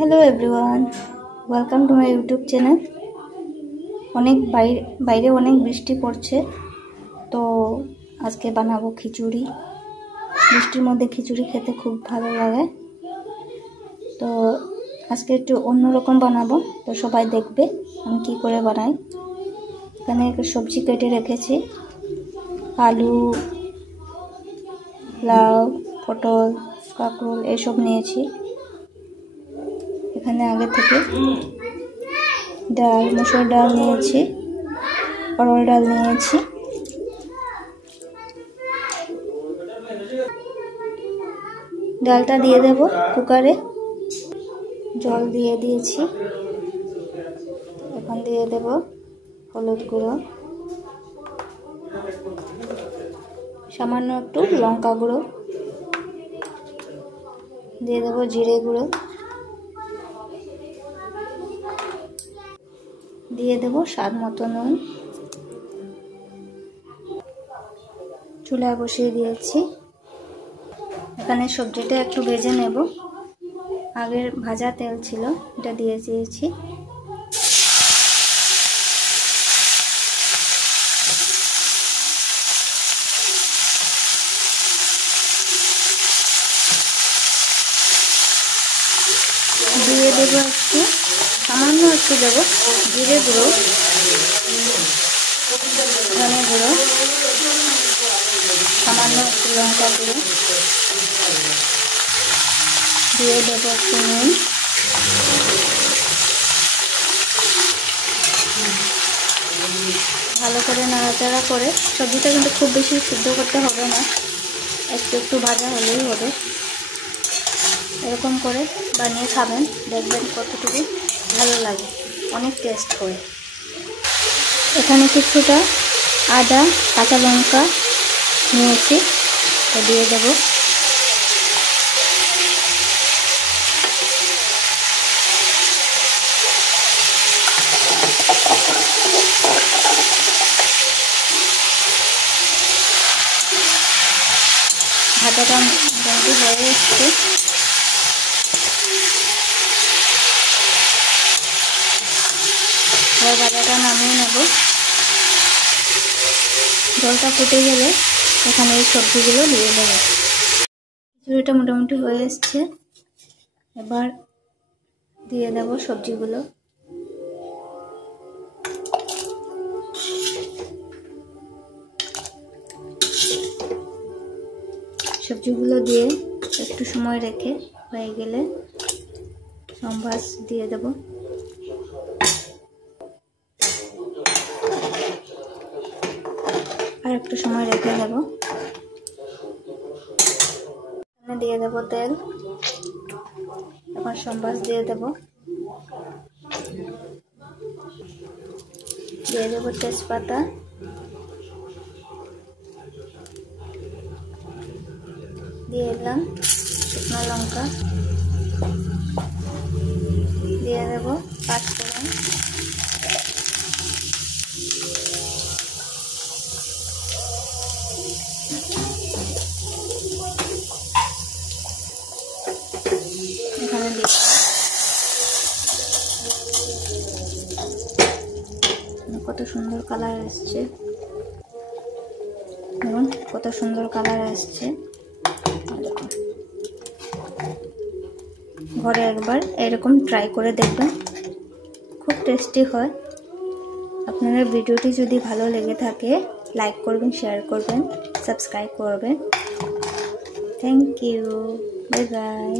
Hello everyone, welcome to my YouTube channel. বাইরে অনেক বৃষ্টি পড়ছে, তো আজকে বানাবো খিচুড়ি। বৃষ্টির মধ্যে খিচুড়ি খেতে খুব ভালো লাগে, তো আজকে একটু অন্যরকম বানাবো। তো সবাই দেখবে আমি কি করে বানাই। এখানে একটা সবজি কেটে রেখেছি, আলু, লাউ, পটল, কাঁকরোল এসব নিয়েছি। এখানে আগে থেকে ডাল, মসুর ডাল নিয়েছি, অরহর ডাল নিয়েছি। ডালটা দিয়ে দেব কুকারে, জল দিয়ে দিয়েছি। এখন দিয়ে দেব হলুদ গুঁড়ো, সামান্য একটু লঙ্কা গুঁড়ো, দিয়ে দেব জিরে গুঁড়ো, দিয়ে দেব স্বাদ মতো নুন। চুলায় বসিয়ে দিয়েছি। এখানে সবজিটা একটু ভেজে নেব। আগের ভাজা তেল ছিল, এটা দিয়ে দিয়েছি। দিয়ে দেব একটু, সামান্য একটু দেব জিরে গুঁড়ো, ধনে গুঁড়ো, সামান্য একটু লঙ্কা গুঁড়ো, দিয়ে দেব একটু নুন। ভালো করে নাড়াচাড়া করে, সবজিটা কিন্তু খুব বেশি সিদ্ধ করতে হবে না, একটু একটু ভাজা হলেই হবে। এরকম করে বানিয়ে খাবেন, দেখবেন কতটুকু ভালো লাগে, অনেক টেস্ট হয়। এখানে কিছুটা আদা, কাঁচা লঙ্কা নিয়েছি, তো দিয়ে দেব। ভাজাটা মোটামুটি হয়ে এসছে। ভাজাটা নামিয়ে নেব। জলটা ফুটে গেলে এখানে এই সবজিগুলো দিয়ে দেবো। খিচুড়িটা মোটামুটি হয়ে এসছে, এবার দিয়ে দেব সবজিগুলো। সবজিগুলো দিয়ে একটু সময় রেখে হয়ে গেলে সম্বাস দিয়ে দেব। আর একটু সময় রেখে দেব। দিয়ে দেব তেল, এখন সম্বাস দিয়ে দেব। দিয়ে দেব তেজপাতা, দিয়ে দিলাম শুকনো লঙ্কা, দিয়ে দেব পাঁচফোড়ন, এখানে দিয়ে কত সুন্দর কালার আসছে, দেখুন কত সুন্দর কালার আসছে। ঘরে একবার এরকম ট্রাই করে দেখবেন, খুব টেস্টি হয়। আপনাদের ভিডিওটি যদি ভালো লেগে থাকে লাইক করবেন, শেয়ার করবেন, সাবস্ক্রাইব করবেন। Thank you, bye by.